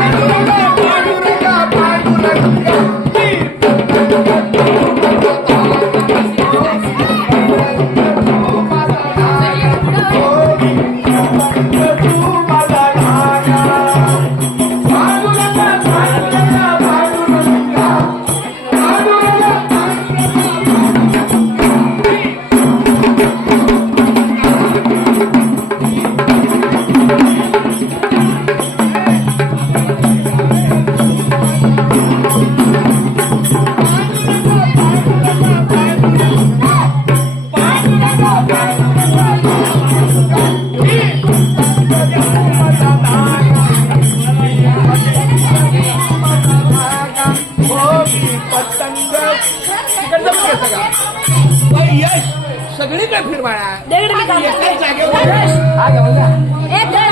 Thank you. Sagri पे फिर मारा है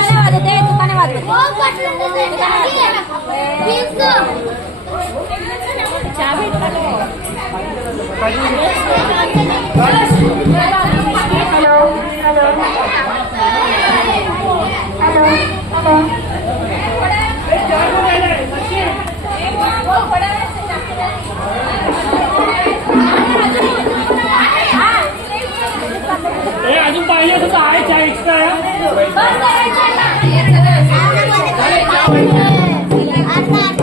अजू पहले तो है चार